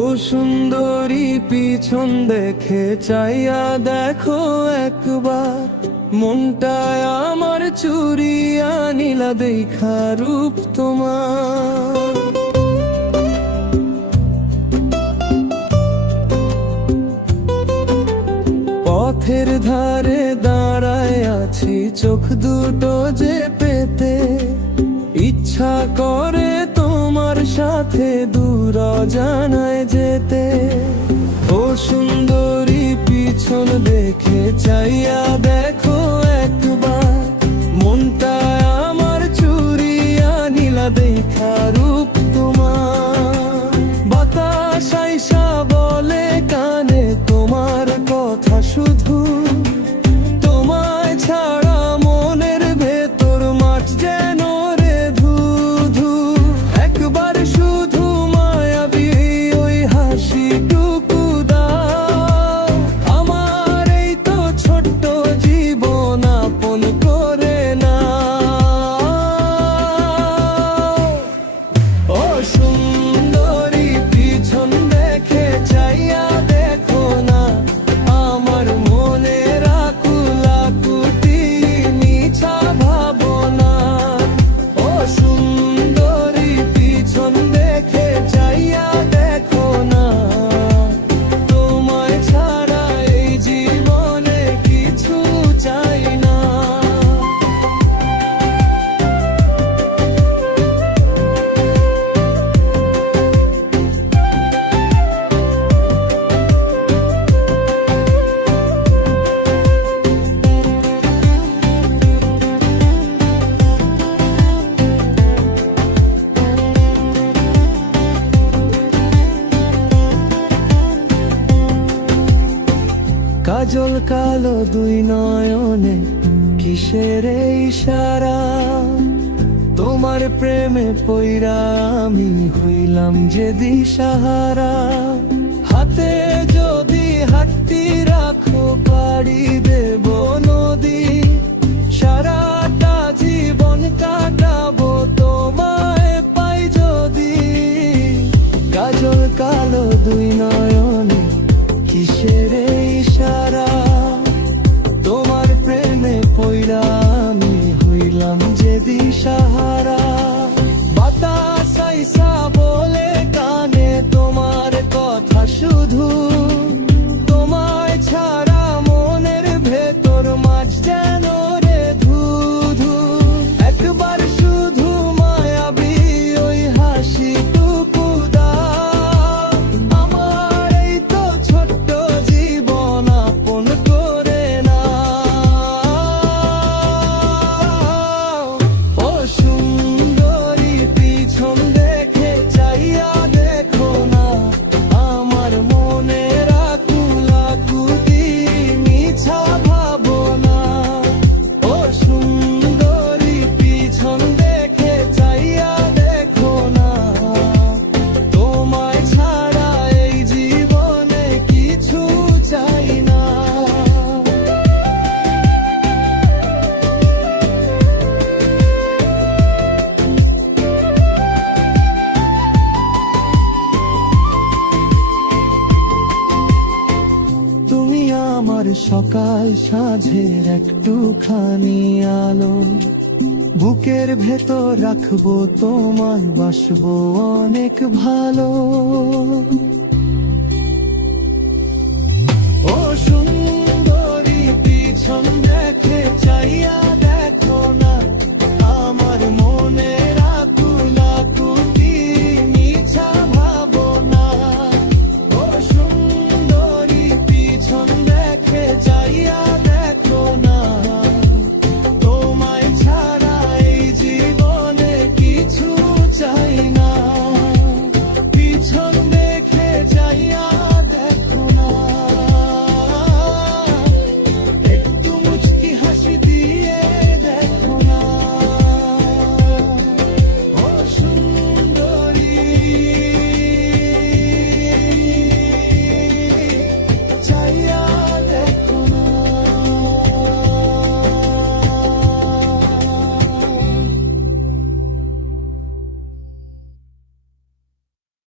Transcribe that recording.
ও সুন্দরী পিছন দেখে চাইয়া দেখো একবার, মনটায় আমার চুরিয়া নীলা দেখা রূপ তোমার। পথের ধারে দাঁড়ায় আছি চোখ দুটো যে পেতে, ইচ্ছা করে তোমার সাথে দূর জানায় যেতে। ও সুন্দরী পিছন দেখে চাইয়া দেখো একবার, মনটায় আমার চুরিয়া নীলা দেখা রূপ তোমার। বাতাস আইসা বলে কানে তোমার কথা শুধু, তোমায় ছাড়া মনের ভেতর মাঠ যেন রে ধু ধু। একবার শুধু মায়াবী ওই হাসিটুকু দাও, আমার এই তো ছোট্ট জীবন আপন করে নাও। ও সুন্দরী পিছন দেখে চাইয়া দেখো না, আমার মনের আকুলাকুটি মিছা ভাবনা। ও সুন্দরী পিছন দেখে চাইয়া দেখো না, তোমায় ছাড়া এই জীবনে কিছু চাই না। কাজল কালো দুই নয়নে কিসের ইশারা, তোমার প্রেমে পইরা আমি হইলাম যে দিশাহারা। হাতে যদি হাতটি রাখো পাড়ি দেব নদী, সারাটা জীবন কাটাবো তোমায় পাই যদি। কাজল কালো দুই নয়নে কিসের ইশারা, তোমার প্রেমে পইরা আমি হইলাম যে দিশাহারা। বাতাস আইসা বলে কানে তোমার কথা শুধু, তোমায় ছাড়া মনের ভেতর মাঝ যেন রে ধু ধু। একবার শুধু মায়াবী ওই হাসিটুকু দাও, আমার এই তো ছোট্ট জীবন আপন করে নাও। ও সুন্দরী পিছন দেখে চাইয়া দেখো না, আমার মনের আকুলাকুতি মিছা ভাবনা। ও সুন্দরী পিছন দেখে চাইয়া দেখো না, তোমায় ছাড়া এই জীবনে কিছু চাই না। তুমি আমার সকাল সাঁঝের একটুখানি আলো, বুকের ভেতর রাখবো তোমায় বাসবো অনেক ভালো।